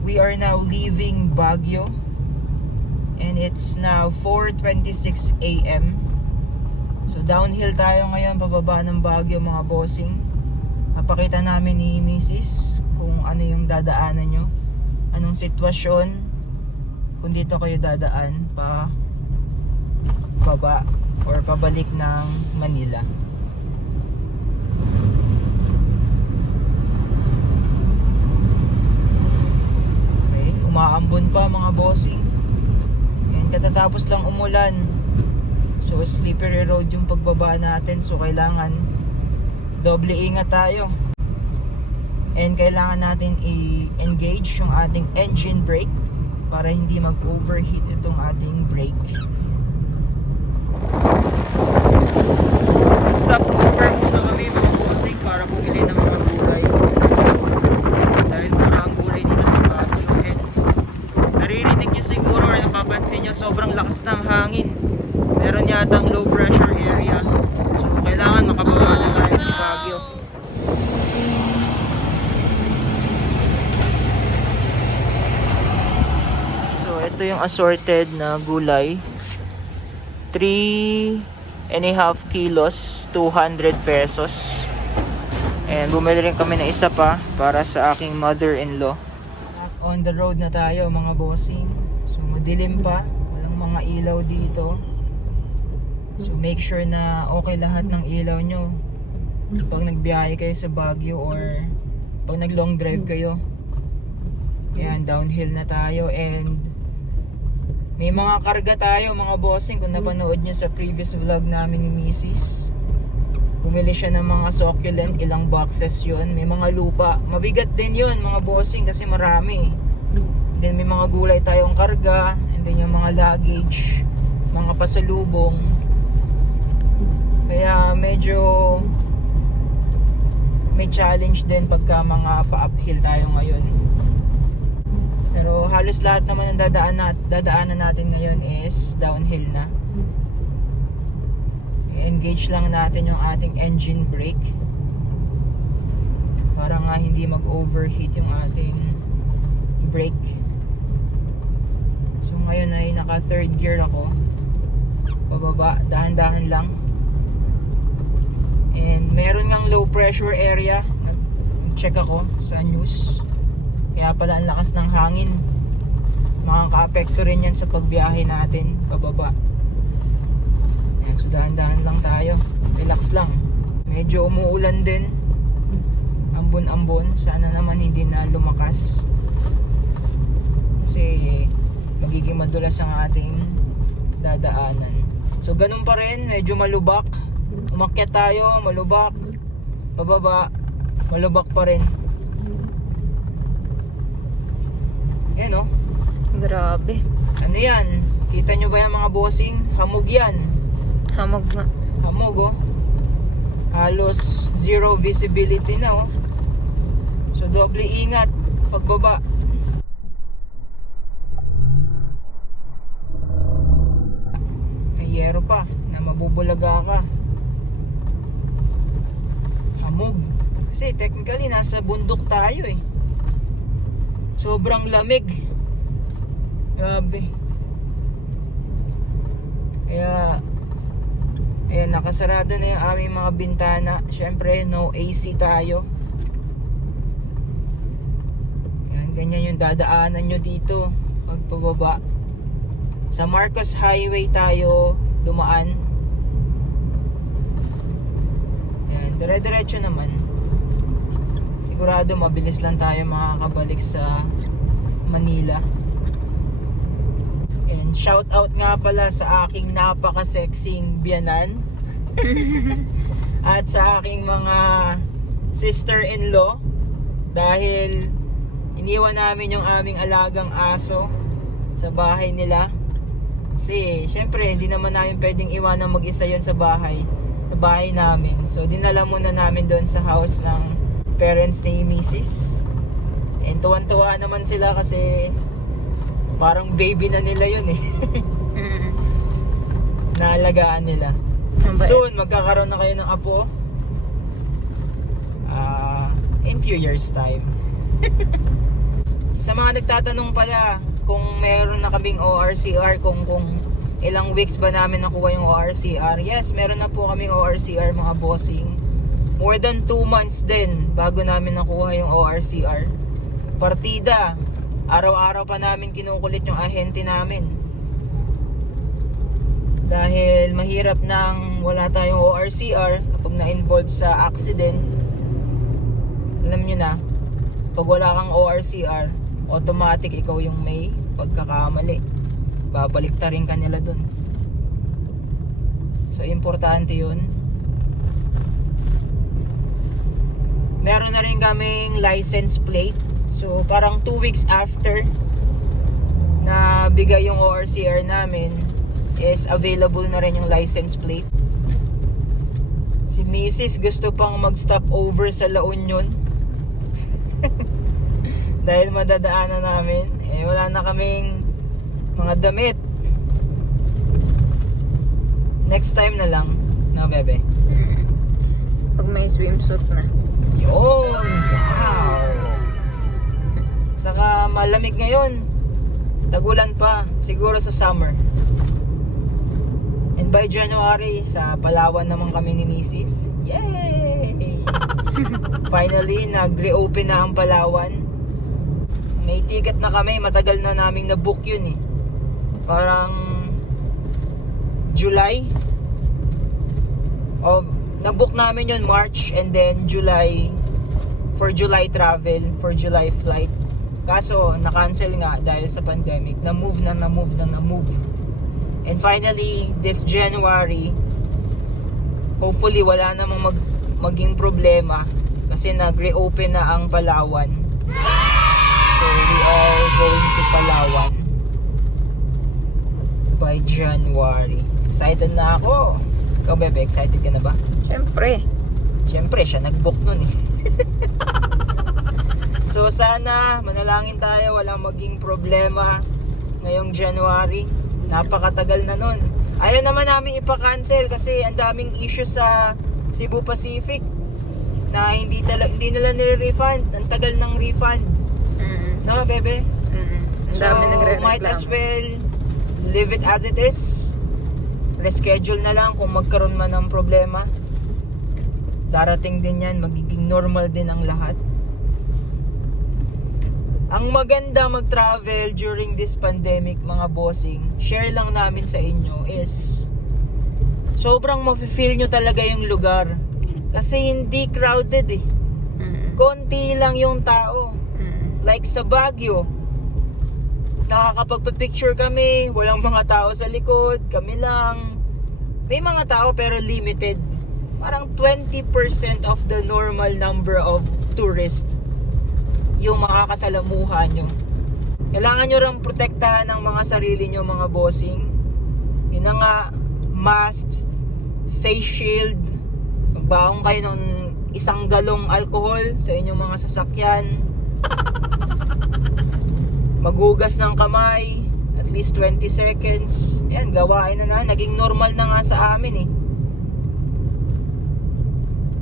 We are now leaving Baguio and it's now 4:26 AM. So downhill tayo ngayon pababa ng Baguio mga bossing. Papakita namin ni Mrs. kung ano yung dadaanan nyo, anong sitwasyon kung dito kayo dadaan pa baba or pabalik ng Manila. Umaambon pa mga bossing. And katatapos lang umulan. So slippery road yung pagbaba natin. So kailangan doble ingat tayo. And kailangan natin i-engage yung ating engine brake para hindi mag-overheat itong ating brake. Stop over muna kami mga bossing para bumili ng mga gulay. Dahil mura ang gulay dito sa Baguio. Naririnig nyo siguro or napapansin nyo sobrang lakas ng hangin. Meron yatang low pressure area. So kailangan makababa na tayo sa Baguio. So ito yung assorted na gulay. 3.5 kilos, 200 pesos. And bumili rin kami ng isa pa para sa aking mother-in-law. On the road na tayo mga bossing. So madilim pa, walang mga ilaw dito. So make sure na okay lahat ng ilaw nyo pag nagbiyahe kayo sa Baguio or pag nag long drive kayo. Ayan, downhill na tayo and may mga karga tayo mga bossing. Kung napanood nyo sa previous vlog namin ni Mrs. Bumili siya ng mga succulent, ilang boxes yun. May mga lupa, mabigat din yun mga bossing kasi marami. Then may mga gulay tayong karga. And then yung mga luggage, mga pasalubong. Kaya medyo may challenge din pagka mga pa-uphill tayo ngayon. Pero halos lahat naman ng dadaanan natin ngayon is downhill na. I-engage lang natin yung ating engine brake para nga hindi mag-overheat yung ating brake. So ngayon ay naka third gear ako. Pababa, dahan-dahan lang. And meron ngang low pressure area. Nag-check ako sa news. Kaya pala ang lakas ng hangin. Makaka-apekto rin yan sa pagbiyahe natin pababa. Ayan, so dahan-dahan lang tayo. Relax lang. Medyo umuulan din. Ambon-ambon. Sana naman hindi na lumakas. Kasi magiging madulas ang ating dadaanan. So ganun pa rin. Medyo malubak. Umakyat tayo. Malubak. Pababa. Malubak pa rin. Yan o. Grabe. Ano yan? Kita nyo ba yan mga bossing? Hamog yan. Hamog nga. Hamog oh. Halos zero visibility na oh. So doble ingat pagbaba. May yero pa na mabubulaga ka. Hamog. Kasi technically nasa bundok tayo eh. Sobrang lamig. Grabe. Kaya ayan, nakasarado na yung aming mga bintana. Syempre no AC tayo. Ayan, ganyan yung dadaanan nyo dito pagpababa. Sa Marcos Highway tayo dumaan. Ayan, dire-diretso naman. Sigurado mabilis lang tayo makakabalik sa Manila. And shout out nga pala sa aking napaka-sexing biyanan at sa aking mga sister-in-law dahil iniwan namin yung aming alagang aso sa bahay nila. Kasi syempre hindi naman namin pwedeng iwanan mag-isa yon sa bahay namin. So dinala muna namin doon sa house ng parents ni Mrs. And tuwan-tuwa naman sila kasi parang baby na nila yun eh. Naalagaan nila. Soon magkakaroon na kayo ng apo. In few years time. Sa mga nagtatanong pala kung meron na kaming ORCR, kung ilang weeks ba namin nakuha yung ORCR. Yes, meron na po kaming ORCR mga bossing. More than 2 months din bago namin nakuha yung ORCR. Partida, araw-araw pa namin kinukulit yung ahente namin. Dahil mahirap nang wala tayong ORCR kapag na-involved sa accident. Alam nyo na, pag wala kang ORCR, automatic ikaw yung may pagkakamali. Babalik ta rin kanila dun. So importante yun. Meron na rin kaming license plate. So parang 2 weeks after na bigay yung ORCR namin, is available na rin yung license plate. Si Mrs. gusto pang mag-stop over sa La Union. Dahil madadaanan namin, wala na kaming mga damit. Next time na lang, no bebe? Pag may swimsuit na. Yun! Wow! Saka malamig ngayon. Tagulan pa, siguro sa summer. And by January, sa Palawan naman kami ni Mrs. Yay! Finally, nag-reopen na ang Palawan. May ticket na kami, matagal na naming na-book yun eh. Parang July. Na-book namin yun March and then July, for July travel, for July flight. Kaso na-cancel nga dahil sa pandemic. Na-move. And finally, this January, hopefully wala namang maging problema kasi nag-reopen na ang Palawan. So we are going to Palawan by January. Excited na ako. Ikaw bebe, excited ka na ba? Siyempre, siya nag-book nun eh. So sana, manalangin tayo, walang maging problema ngayong January. Napakatagal na nun. Ayaw naman namin ipa-cancel kasi ang daming issue sa Cebu Pacific na hindi nila nire-refund. Ang tagal ng refund. No, bebe? Ang dami nagre-reklamo. Might as well leave it as it is. Reschedule na lang kung magkaroon man ng problema. Darating din yan, magiging normal din ang lahat. Ang maganda mag-travel during this pandemic mga bossing, share lang namin sa inyo is sobrang mafe-feel nyo talaga yung lugar. Kasi hindi crowded eh. Konti lang yung tao. Like sa Baguio, nakakapagpa-picture kami, walang mga tao sa likod, kami lang. May mga tao pero limited. Parang 20% of the normal number of tourists yung makakasalamuhan nyo. Kailangan nyo rin protektahan ng mga sarili nyo mga bossing. Yun na nga, mask, face shield, magbaong kayo ng 1 galong alcohol sa inyong mga sasakyan, maghugas ng kamay at least 20 seconds. Yan, gawain na naging normal na nga sa amin eh.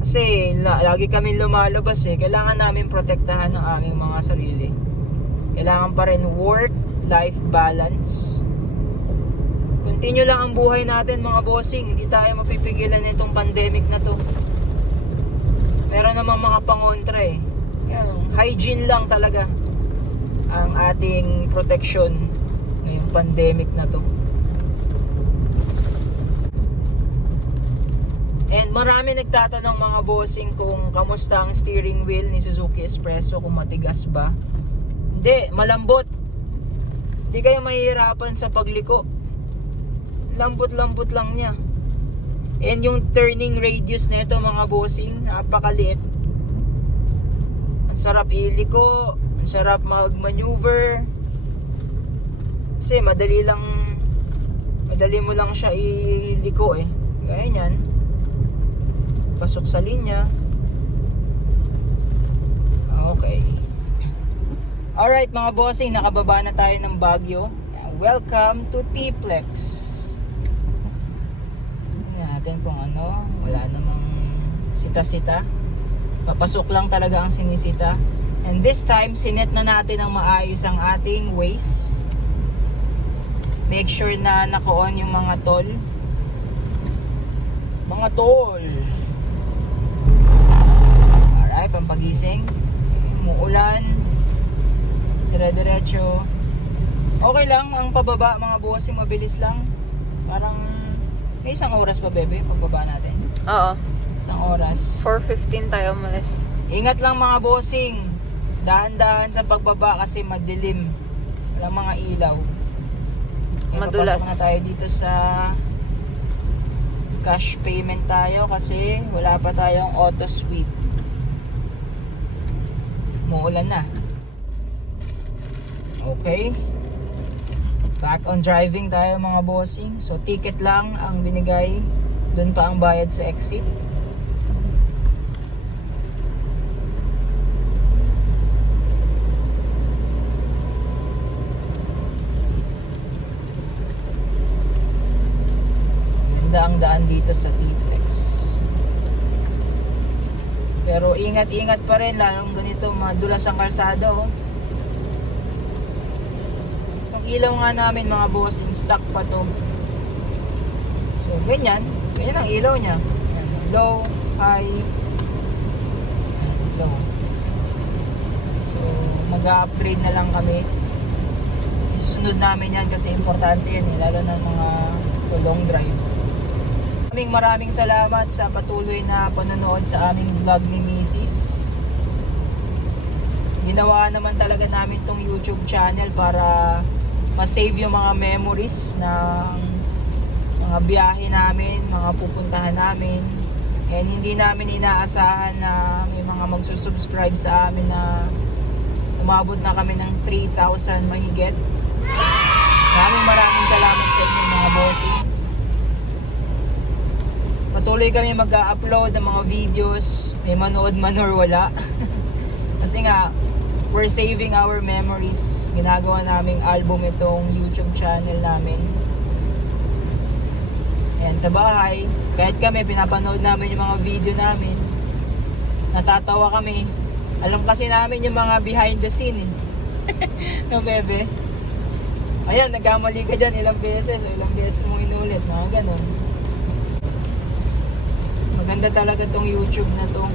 Kasi lagi kami lumalabas eh. Kailangan namin protektahan ng aming mga sarili. Kailangan pa rin work-life balance. Continue lang ang buhay natin mga bossing. Hindi tayo mapipigilan nitong pandemic na to. Meron namang mga pangontra eh. Yan, hygiene lang talaga ang ating protection ngayong pandemic na to. And marami nagtatanong mga bossing kung kamusta ang steering wheel ni Suzuki S-Presso, kung matigas ba. Hindi, malambot. Hindi kayo mahihirapan sa pagliko. Lambot-lambot lang niya. And yung turning radius nito mga bossing, napakaliit. Ang sarap iliko, ang sarap mag-maneuver. Kasi madali mo lang siya iliko eh. Gaya niyan. Pasok sa linya. Okay. Alright mga bossing, nakababa na tayo ng Baguio. Welcome to T-Plex. Tingnan natin kung ano. Wala namang sita-sita. Papasok lang talaga ang sinisita. And this time, sinet na natin ng maayos ang ating Waze. Make sure na naka-on yung mga toll. Mga toll! Alright, pampagising. Umuulan. Dire-diretso. Okay lang, ang pababa mga bossing, mabilis lang. Parang may isang oras pa, bebe, pagbaba natin. Oo. Isang oras. 4:15 tayo umalis. Ingat lang mga bossing. Daan-daan sa pagbaba kasi madilim. Walang mga ilaw. Madulas. Papasok na tayo dito sa cash payment tayo kasi wala pa tayong auto sweep. Muulan na. Okay. Back on driving tayo mga bossing. So ticket lang ang binigay. Doon pa ang bayad sa exit. Ganda ang daan dito sa T-Flex. Pero ingat-ingat pa rin, lalong ganito madulas ang kalsada. Oh. Yung ilaw nga namin mga bossing, stock pa to. So ganyan ang ilaw niya. Low, high, and low. So mag-upgrade na lang kami. Susunod namin yan kasi importante yan, lalo na mga long drive. Maraming salamat sa patuloy na panonood sa aming vlog ni Mrs. Ginawa naman talaga namin tong YouTube channel para ma-save yung mga memories ng mga biyahe namin, mga pupuntahan namin. And hindi namin inaasahan na may mga magsusubscribe sa amin na umabot na kami ng 3,000 mahigit. Maraming salamat sa inyo mga bossing. Patuloy kami mag-upload ng mga videos, may manood man or wala. Kasi nga, we're saving our memories. Ginagawa naming album itong YouTube channel namin. Ayan, sa bahay, kahit kami, pinapanood namin yung mga video namin. Natatawa kami. Alam kasi namin yung mga behind the scene eh. No, bebe? Ayan, nagkamali ka dyan ilang beses o ilang beses mo inulit. Mga ganon. Maganda talaga tong YouTube na to.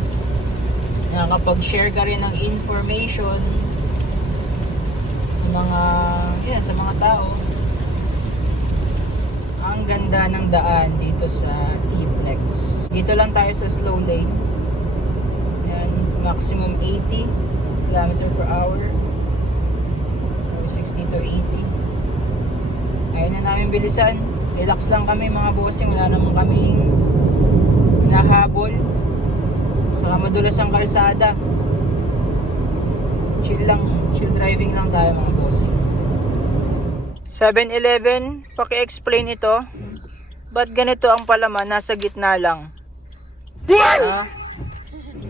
Nakakapag-share ka rin ng information sa mga tao. Ang ganda ng daan dito sa T-Flex. Dito lang tayo sa slow lane. Yan, maximum 80 km/h. 60 to 80. Ayaw na namin bilisan. Relax lang kami mga bossing. Wala naman kaming nahabol. Saka madulas ang kalsada. Chill lang. Chill driving lang tayo mga bossing. 7-Eleven, paki-explain ito. Ba't ganito ang palaman? Nasa gitna lang.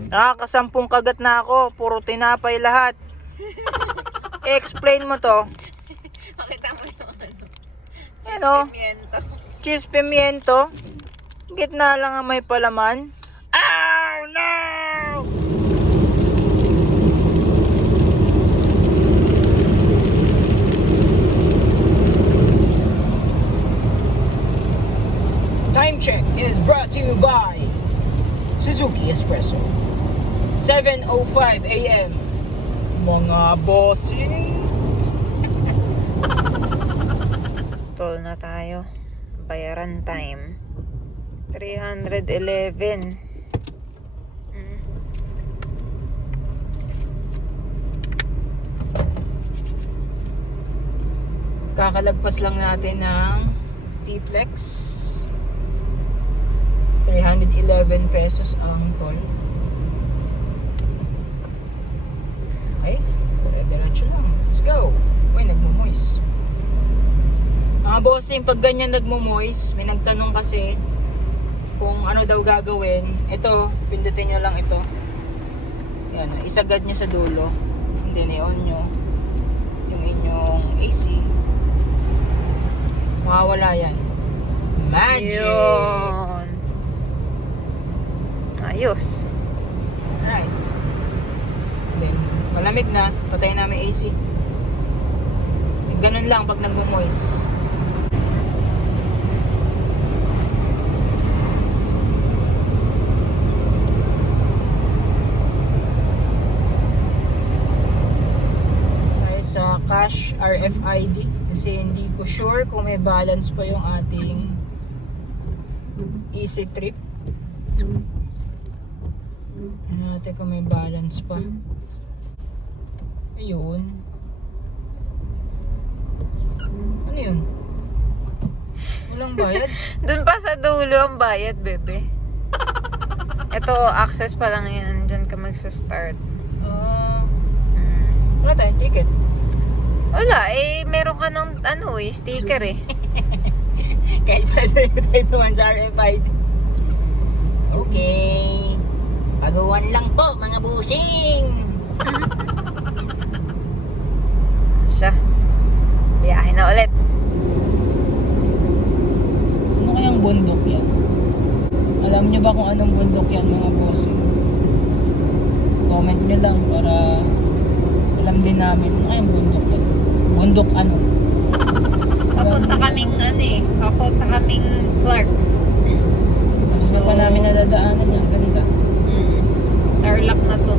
Nakakasampung kagat na ako. Puro tinapay lahat. Explain mo to. Pakita mo yung ano. Ano? Pimiento. Cheese pimiento. Gitna lang ang may palaman. Oh no! Time check is brought to you by Suzuki S-Presso. 7:05 AM. Mga bossing. Toll na tayo. Bayaran time. 311. Kakalagpas lang natin ng T-Flex. 311 pesos ang toll. Okay, diretso lang. Let's go. Uy, nagmumoist. Mga bossing, pag ganyan nagmumoist, may nagtanong kasi kung ano daw gagawin. Ito, pindutin nyo lang ito. Yan, isagad nyo sa dulo. And then i-on nyo yung inyong AC. Mawawala yan. Magic! Yun. Ayos. Alright. Then, Malamig na, patayin namin AC. Ganun lang pag nagmo-moist. Tayo sa cash RFID kasi hindi ko sure kung may balance pa yung ating easy trip. Ano natin kung may balance pa. Ayun. Ano yun? Walang bayad? Doon pa sa dulo ang bayad, bebe. Ito, access pa lang yan. Diyan ka magsa-start. Wala tayong ticket. Wala, meron ka ng sticker eh. Kahit pala tayo naman sa RFID. Okay. Pagawan lang po, mga busing. Siya. Biyahe na ulit. Ano kayang bundok yan? Alam niyo ba kung anong bundok yan, mga bossing? Comment niyo lang para alam din namin ano kayang bundok yan. Bundok ano? Papunta kaming Clark. Kasi pa namin nadadaanan yan, ganda. Tarlac na to.